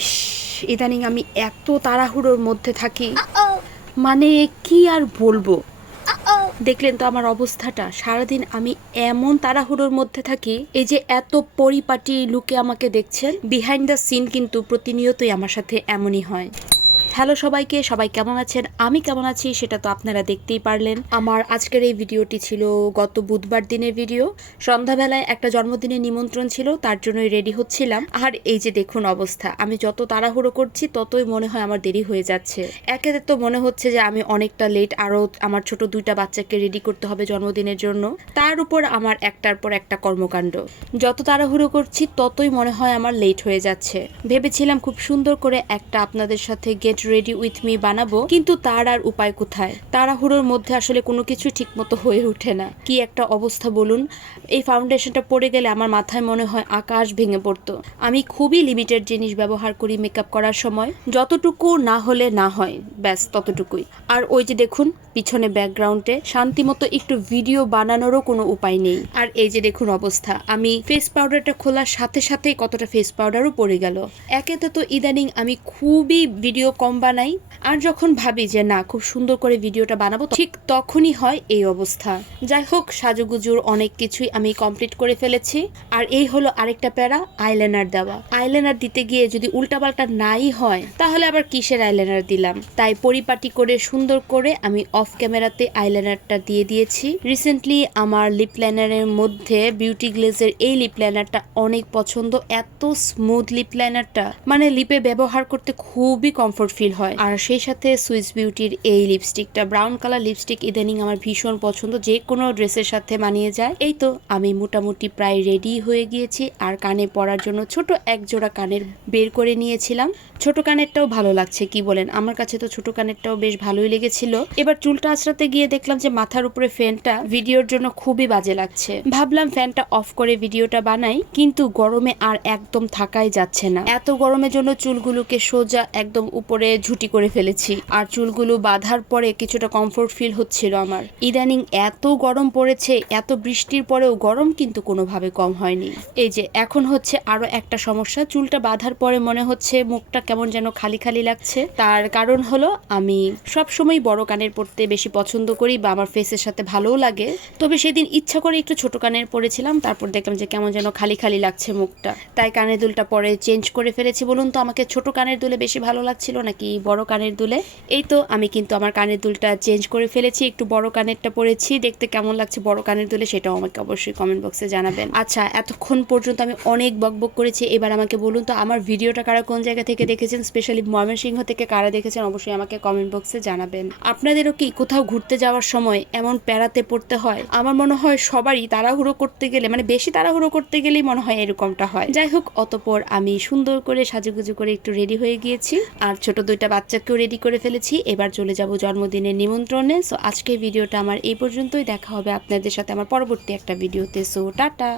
ইস, ইদানিং আমি এত তাড়াহুড়োর মধ্যে থাকি, মানে কি আর বলবো। দেখলেন তো আমার অবস্থাটা, সারাদিন আমি এমন তাড়াহুড়োর মধ্যে থাকি। এই যে এত পরিপাটি লুকে আমাকে দেখছেন, বিহাইন্ড দ্য সিন কিন্তু প্রতিনিয়তই আমার সাথে এমনই হয়। হ্যালো সবাইকে, সবাই কেমন আছেন? আমি কেমন আছি সেটা তো আপনারা দেখতেই পারলেন। আমার আজকের এই ভিডিওটি ছিল গত বুধবার দিনের ভিডিও। সন্ধ্যাবেলায় একটা জন্মদিনের নিমন্ত্রণ ছিল, তার জন্যই রেডি হচ্ছিলাম। আর এই যে দেখুন অবস্থা, আমি যত তাড়াহুড়ো করছি ততই মনে হয় আমার দেরি হয়ে যাচ্ছে। একে তো মনে হচ্ছে যে আমি অনেকটা লেট, আরও আমার ছোট দুইটা বাচ্চাকে রেডি করতে হবে জন্মদিনের জন্য, তার উপর আমার একটার পর একটা কর্মকাণ্ড। যত তাড়াহুড়ো করছি ততই মনে হয় আমার লেট হয়ে যাচ্ছে। ভেবেছিলাম খুব সুন্দর করে একটা আপনাদের সাথে গেট রেডি উইথ মি বানাবো, কিন্তু তার আর উপায় কোথায়। তাড়াহুড়োর মধ্যে আসলে কোনো কিছু ঠিক মতো হয়ে ওঠে না। কি একটা অবস্থা বলুন। এই ফাউন্ডেশনটা পড়ে গেলে আমার মাথায় মনে হয় আকাশ ভেঙে পড়তো। আমি খুবই লিমিটেড জিনিস ব্যবহার করি মেকআপ করার সময়, যতটুকু না হলে না হয় ব্যাস ততটুকুই। আর ওই যে দেখুন পিছনে ব্যাকগ্রাউন্ডে শান্তিমতো একটু ভিডিও বানানোরও কোনো উপায় নেই। আর এই যে দেখুন অবস্থা, আমি ফেস পাউডারটা খোলার সাথে সাথেই কতটা ফেস পাউডারও পড়ে গেল। একে তো ইদানিং আমি খুবই ভিডিও কম বানাই, আর যখন ভাবি যে না খুব সুন্দর করে ভিডিওটা বানাবো, ঠিক তখনই হয় এই অবস্থা। যাই হোক, সাজুগুজুর অনেক কিছুই আমি কমপ্লিট করে ফেলেছি। আর এই হলো আরেকটা প্যারা, আইলাইনার দেওয়া। আইলাইনার দিতে গিয়ে যদি উল্টাপাল্টা নাই হয় তাহলে আবার কিসের আইলাইনার দিলাম। তাই পরিপাটি করে সুন্দর করে আমি অফ ক্যামেরাতে আইলাইনারটা দিয়ে দিয়েছি। রিসেন্টলি আমার লিপ লাইনারের মধ্যে বিউটি গ্লেজের এই লিপ লাইনারটা অনেক পছন্দ। এত স্মুথ লিপ লাইনারটা, মানে লিপে ব্যবহার করতে খুবই কমফোর্ট ফিল হয়। আর সেই সাথে সুইস বিউটির এই লিপস্টিকটা, ব্রাউন কালার লিপস্টিক, ইদানিং আমার ভীষণ পছন্দ, যে কোনো ড্রেসের সাথে মানিয়ে যায়। এই তো আমি মোটামুটি প্রায় রেডি হয়ে গিয়েছি। আর কানে পরার জন্য ছোট এক জোড়া কানের বের করে নিয়েছিলাম। ছোট কানেরটাও ভালো লাগছে, কি বলেন? আমার কাছে তো ছোট কানেরটাও বেশ ভালোই লেগেছিল। এবার চুলটা আঁচড়াতে গিয়ে দেখলাম যে মাথার উপরে ফ্যানটা ভিডিওর জন্য খুবই বাজে লাগছে। ভাবলাম ফ্যানটা অফ করে ভিডিওটা বানাই, কিন্তু গরমে আর একদম থাকাই যাচ্ছে না। এত গরমের জন্য চুলগুলোকে সোজা একদম উপরে ঝুটি করে ফেলেছি। আর চুলগুলো বাঁধার পরে কিছুটা কমফোর্ট ফিল হচ্ছিল আমার। ইদানিং এত গরম পড়েছে, এত বৃষ্টির পরেও গরম কিন্তু কোনোভাবে কম হয়নি। এই যে এখন হচ্ছে আরো একটা সমস্যা, চুলটা বাঁধার পরে মনে হচ্ছে মুখটা কেমন যেন খালি খালি লাগছে। তার কারণ হলো আমি সবসময় বড় কানের পরতে বেশি পছন্দ করি, বা আমার ফেসের সাথে ভালোও লাগে। তবে সেদিন ইচ্ছা করে একটু ছোট কানের পরেছিলাম, তারপর দেখলাম যে কেমন যেন খালি খালি লাগছে মুখটা। তাই কানের দুলটা পরে চেঞ্জ করে ফেলেছি। বলুন তো আমাকে ছোট কানের দুলে বেশি ভালো লাগছিল নাকি বড় কানের দুলে? এই তো আমি কিন্তু আমার কানের দুলটা চেঞ্জ করে ফেলেছি, একটু বড় কানেরটা পরেছি। দেখতে কেমন লাগছে বড় কানের দুলে সেটাও আমাকে অবশ্যই কমেন্ট বক্সে জানাবেন। আচ্ছা, এতক্ষণ পর্যন্ত আমি অনেক বকবক করেছি, এবার আমাকে বলুন তো আমার ভিডিওটা কারা কোন জায়গা থেকে দেখেছেন, স্পেশালি ময়মনসিংহ থেকে কারা দেখেছেন অবশ্যই আমাকে কমেন্ট বক্সে জানাবেন। আপনাদেরও কি কোথাও ঘুরতে যাওয়ার সময় এমন প্যারাতে পড়তে হয়? আমার মনে হয় সবারই তাড়াহুড়ো করতে গেলে, মানে বেশি তাড়াহুড়ো করতে গেলেই মনে হয় এরকমটা হয়। যাই হোক, অতঃপর আমি সুন্দর করে সাজুগুজু করে একটু রেডি হয়ে গিয়েছি, আর ছোট দুইটা বাচ্চাকেও রেডি করে ফেলেছি। এবার চলে যাব জন্মদিনের নিমন্ত্রণে। সো আজকের ভিডিওটা আমার এই পর্যন্তই। দেখা হবে আপনাদের সাথে আমার পরবর্তী একটা ভিডিওতে। So tata.